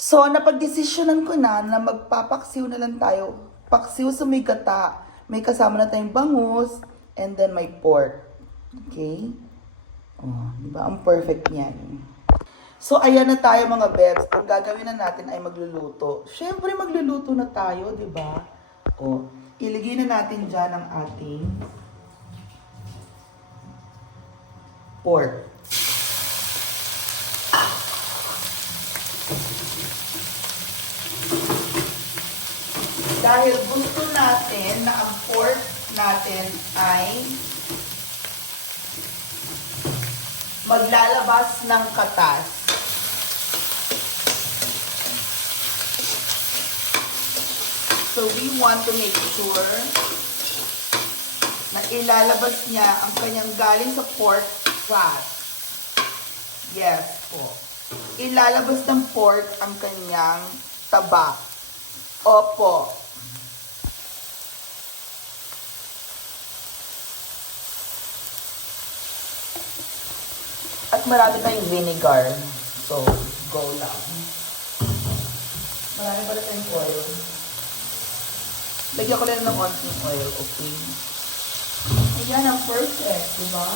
So, napagdesisyonan ko na magpapaksiw na lang tayo. Paksiw sa may gata. May kasama na tayong bangus, and then may pork. Okay? Oh, di ba? Ang perfect niyan. So, ayan na tayo mga bebs. Ang gagawin na natin ay magluluto. Siyempre, magluluto na tayo, di ba? Oh, ilagay na natin dyan ang ating pork. Dahil gusto natin na ang pork natin ay maglalabas ng katas. So we want to make sure na ilalabas niya ang kanyang galing sa pork fat. Yes po. Ilalabas ng pork ang kanyang taba. Opo. At marami tayong vinegar. So, go lang. Marami pala tayong oil. Lagyan ko lang ng konting oil, okay? Ayan ang perfect, diba?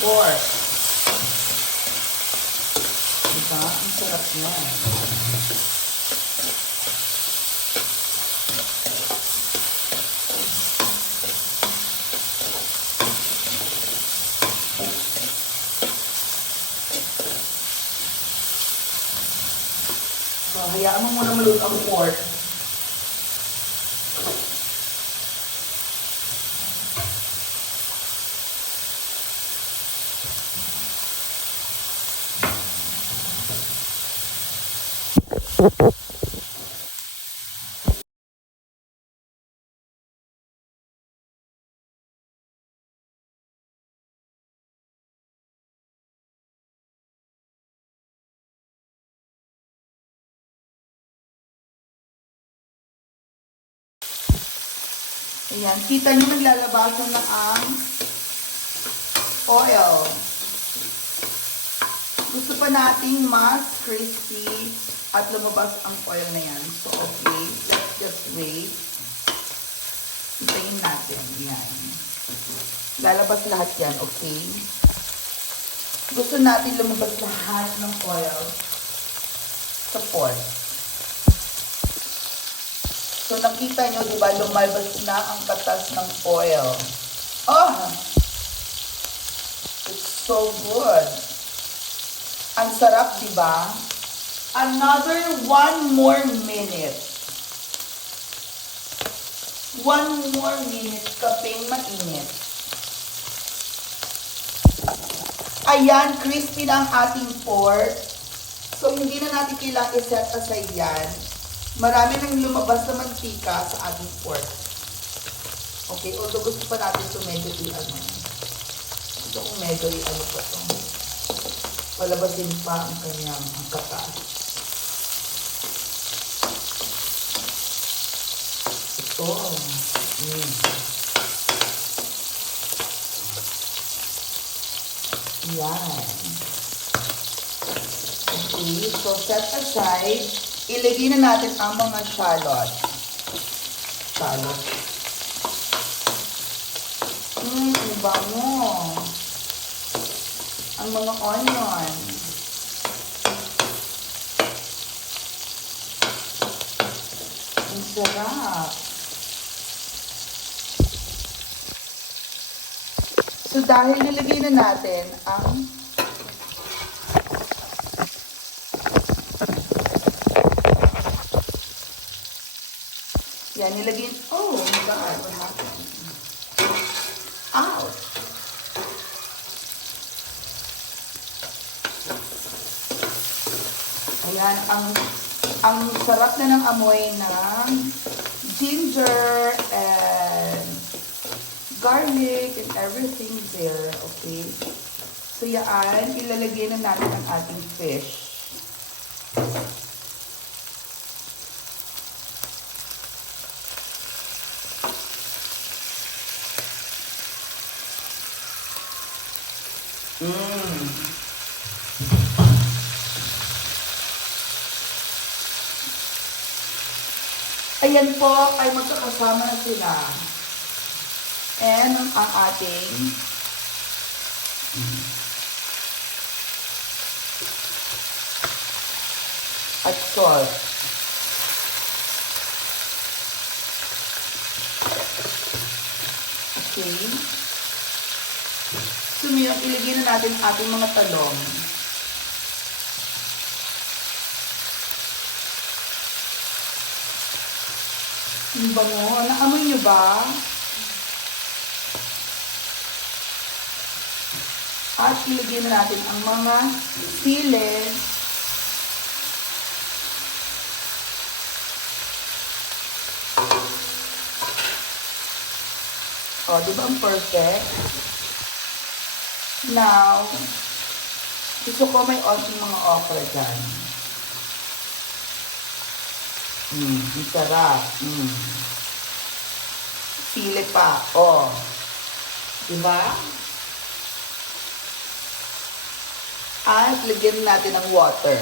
Pork. Diba? Ang sarap niya. So, hayaan mo muna maluto ang pork. Ayan, kita nyo naglalabasan na ang oil. Gusto pa nating mas crispy at lumabas ang oil na yan. So, okay, let's just wait. Hintayin natin. Ayan. Lalabas lahat yan, okay? Gusto natin lumabas lahat ng oil sa pork. So, nakita nyo, di ba, lumalabas na ang katas ng oil. Oh! It's so good. Ang sarap, di ba? Another 1 more minute. 1 more minute, kapeng mainit. Ayan, crispy na ang ating pork. So, hindi na natin kailangang i-set aside yan. Marami nang lumabas na mantika sa ating pork. Okay, although gusto pa natin ito medyo i-ano. Gusto kong medyo i-ano pa ito. Palabasin pa ang kanyang katas. Ito. Yan. Okay, so set aside. Ilagay na natin ang mga shallot. Shallot. Ang bango. Ang mga onion. Ang sarap. So dahil nilagay na natin ang yan, nilagay. Oh my God, what happened? Ouch! Ayan, ang sarap na ng amoy ng ginger and garlic and everything there, okay? So yan, ilalagay na natin ang ating fish. Mm. Ayan po ay magkakasama na sila. And ang ating at salt. Okay. So, ngayon, ilagay na natin ating mga talong. Ang bango. Naamoy nyo ba? At ilagay na natin ang mga sili. O, di ba ang perfect? Now, gusto ko may onting mga okra dyan. Ang sarap. Sili pa. O. Diba? At lagyan natin ng water.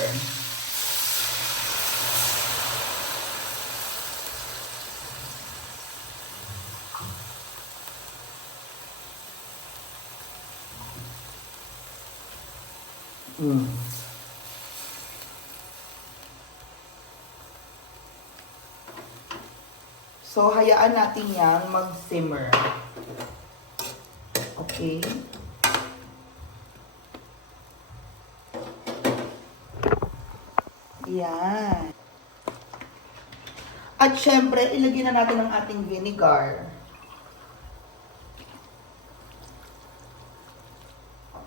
So, hayaan natin yang mag-simmer. Okay? Yan. At syempre, ilagay na natin ang ating vinegar.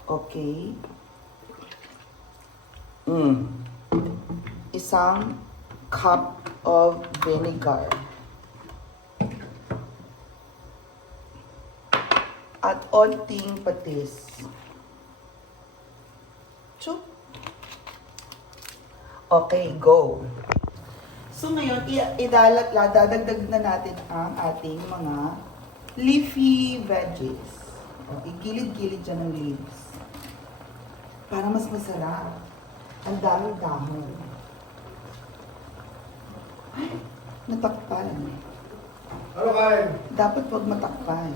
Okay. Isang cup of vinegar. At onting patis. Chup. Okay, go. So ngayon, dadagdag na natin ang ating mga leafy veggies. O, igilid-gilid dyan ang leaves. Para mas masarap. Ang daming dahon. Ay, natakpan. Ano kain? Dapat wag matakpan.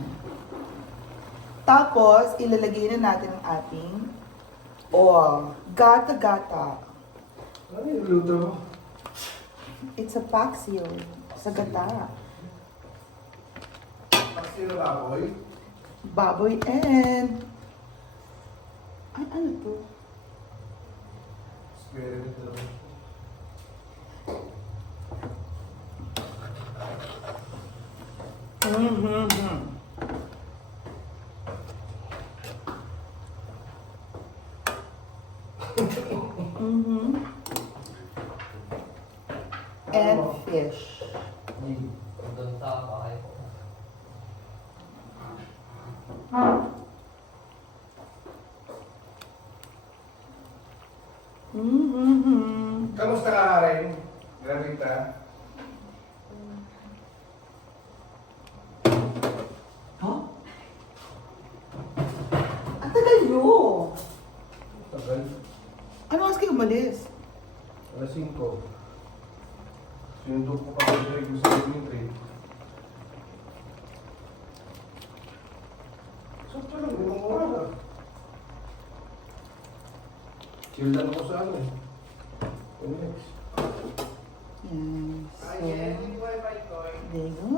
Tapos, ilalagay na natin ang ating gata-gata. Ano yung luto mo? It's a paksiw sa gata. Paksino baboy? Baboy and... Ay, ano to? Spirit ito naman. And fish. Doon sa bahay ko. Kamusta ka rin? Gravita? Huh? Ang tagal nyo! Tagal. Ano oras kayo umalis? Alas 5. Sinundo ko pa kayo direct sa Dimitri. Sakto lang, limang oras. Chill lang ako sa ano eh. Next. Yes. So, there you go.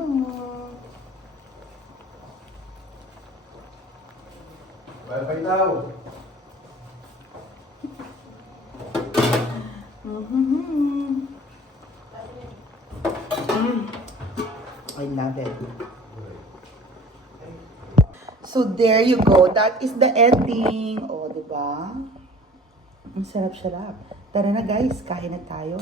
Bye-bye daw. I love it. So there you go. That is the ending. O, diba? Ang sarap-sarap. Tara na guys, kain na tayo.